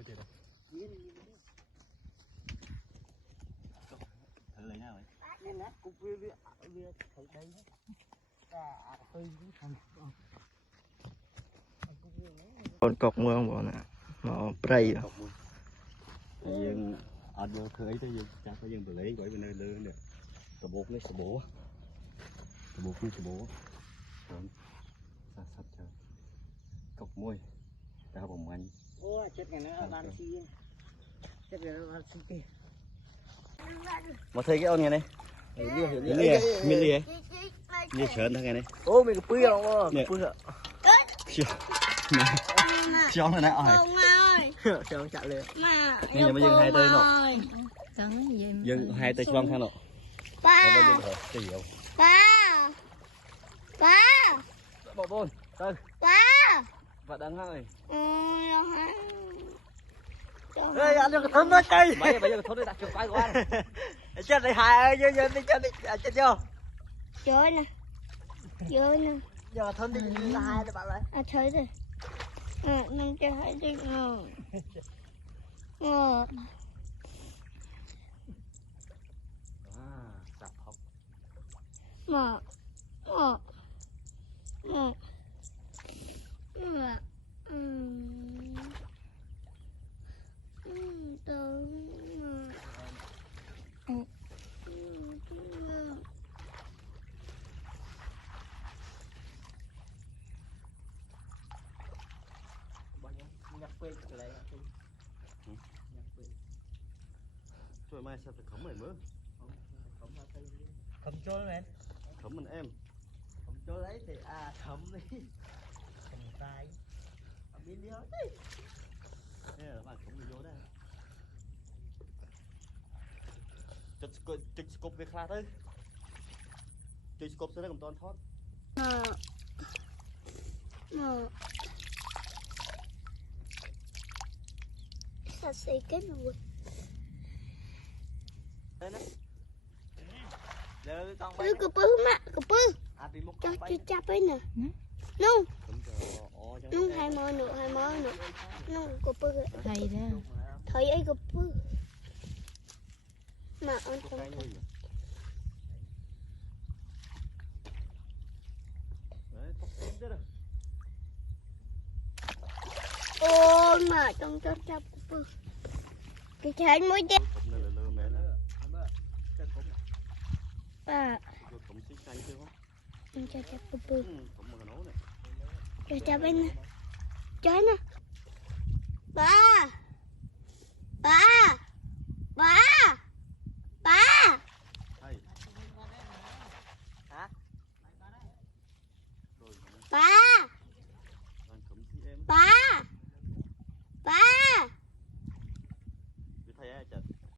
mua tiền đây. Thử lấy nào vậy? Nên nát cục vi thấy đấy. Con cọc mưa không bỏ nè, nó prey à? Nhưng ở vô thứ ấy tới chắc có dân lấy bởi bên nơi lơ được. Tờ bột lấy sờ bố, tờ bột lấy sờ bố, rồi sát sát chờ cọc môi, ta bồng anh. Ô chết cái nữa ban chi, chết cái nữa ban chi kì. Mà thấy cái ông này này, mình đi ấy, như sờn thằng này này. Ô mình cái pui không? Pui ạ. Chó này nè, ơi. Chó chạy lên. Nghe nhà mới dừng hai tơi nọ. Dừng gì? Dừng hai tơi choang thang nọ. Ba. Ba. Ba. Bỏ bồn. Tơi. Ba. Và đắng hơi. Ê anh đừng có thấm nó chơi. Bây giờ thốt đi đặt chuột quay của anh. Chết này hại ơi, vô đi chết đi, chết chưa? Chơi nè. Chơi nè. Giờ thấm đi là hai đứa bạn lại. À chơi rồi. Nâng cho hai đi ngờ. Sạp học. Ngờ. Nhặt quên lại. Trời mai sao phải khấm mày mớ? Cầm trôi mày. Khấm mình em. Cầm trôi đấy thì thấm đi. Cầm tay. Biết đi hết đi. Thế là bạn khấm mình vô đây. Chích cục về khá thôi. Chích cục sẽ cầm toàn thoát. Sao xây kết rồi? Đây này. Giờ con Ư cụp ư mà, cụp ư. bị một Cho con bay. chắp ấy nè. Nung. Khấm cho Nung hai mơ nữa. Nung cụp ư. Thầy đó. Thấy ấy cụp ư. Mà ăn không cái thấy. nuôi. Đấy, tóc tím thế rồi. Ôi mà trong cho chắp cụp ư. Cái chén mũi chết. Khấm này là lơ mẹ đó. À, Khấm xích xanh chưa không? cho chắp cụp ư. Khấm mà nó này. Cho chắp ấy nè. Trái nè.